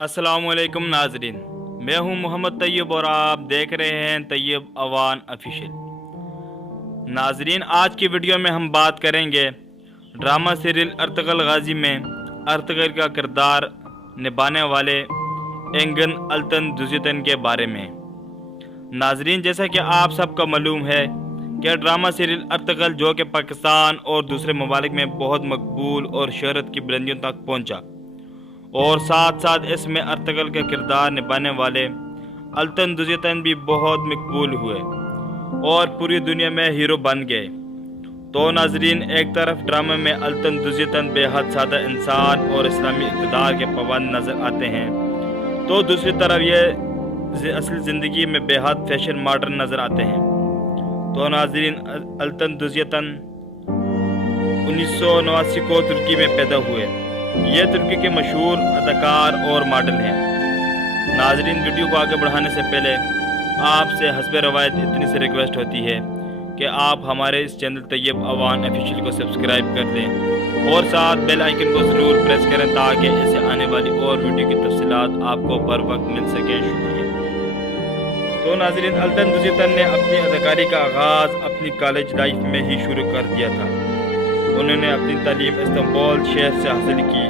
अस्सलामुअलैकुम नाजरीन, मैं हूं मोहम्मद तैयब और आप देख रहे हैं तैयब अवान ऑफिशियल। नाजरीन, आज की वीडियो में हम बात करेंगे ड्रामा सीरियल अर्तगल गाजी में अर्तगल का किरदार निभाने वाले एंगन अल्तन दुजितन के बारे में। नाजरीन, जैसा कि आप सबका मालूम है कि ड्रामा सीरियल अर्तगल जो कि पाकिस्तान और दूसरे ममालिक में बहुत मकबूल और शहरत की बुलंदियों तक पहुंचा, और साथ साथ इसमें अर्तगल का किरदार निभाने वाले अल्तन दुजितन भी बहुत मकबूल हुए और पूरी दुनिया में हीरो बन गए। तो नाजरीन, एक तरफ ड्रामे में अल्तन दुजितन बेहद सादा इंसान और इस्लामी इक़्तिदार के पाबंद नज़र आते हैं, तो दूसरी तरफ ये असली ज़िंदगी में बेहद फैशन मॉडर्न नज़र आते हैं। तो नाजरीन, अल्तन दुजितन 1989 को तुर्की में पैदा हुए। ये तुर्की के मशहूर अदाकार और मॉडल हैं। नाजरीन, वीडियो को आगे बढ़ाने से पहले आपसे हस्ब रवायत इतनी सी रिक्वेस्ट होती है कि आप हमारे इस चैनल तैयब अवान ऑफिशियल को सब्सक्राइब कर दें और साथ बेल आइकन को ज़रूर प्रेस करें ताकि ऐसे आने वाली और वीडियो की तफसीलात आपको बर वक्त मिल सके। शुक्रिया। तो नाजरीन, अल्तन दुजितन ने अपनी अदाकारी का आगाज़ अपनी कॉलेज लाइफ में ही शुरू कर दिया था। उन्होंने अपनी तालीम इस्तांबुल शहर से हासिल की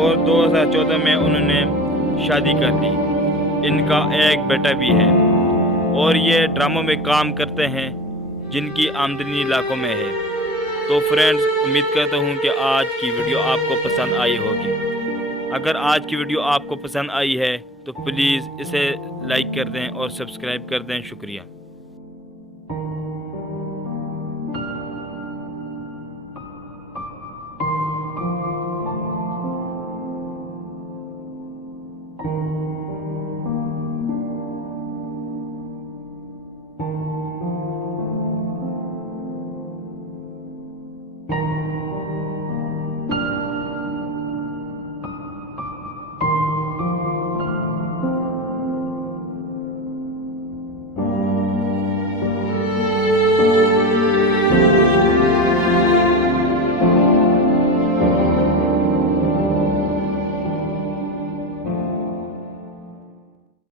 और 2014 में उन्होंने शादी कर ली। इनका एक बेटा भी है और ये ड्रामों में काम करते हैं जिनकी आमदनी लाखों में है। तो फ्रेंड्स, उम्मीद करता हूँ कि आज की वीडियो आपको पसंद आई होगी। अगर आज की वीडियो आपको पसंद आई है तो प्लीज़ इसे लाइक कर दें और सब्सक्राइब कर दें। शुक्रिया।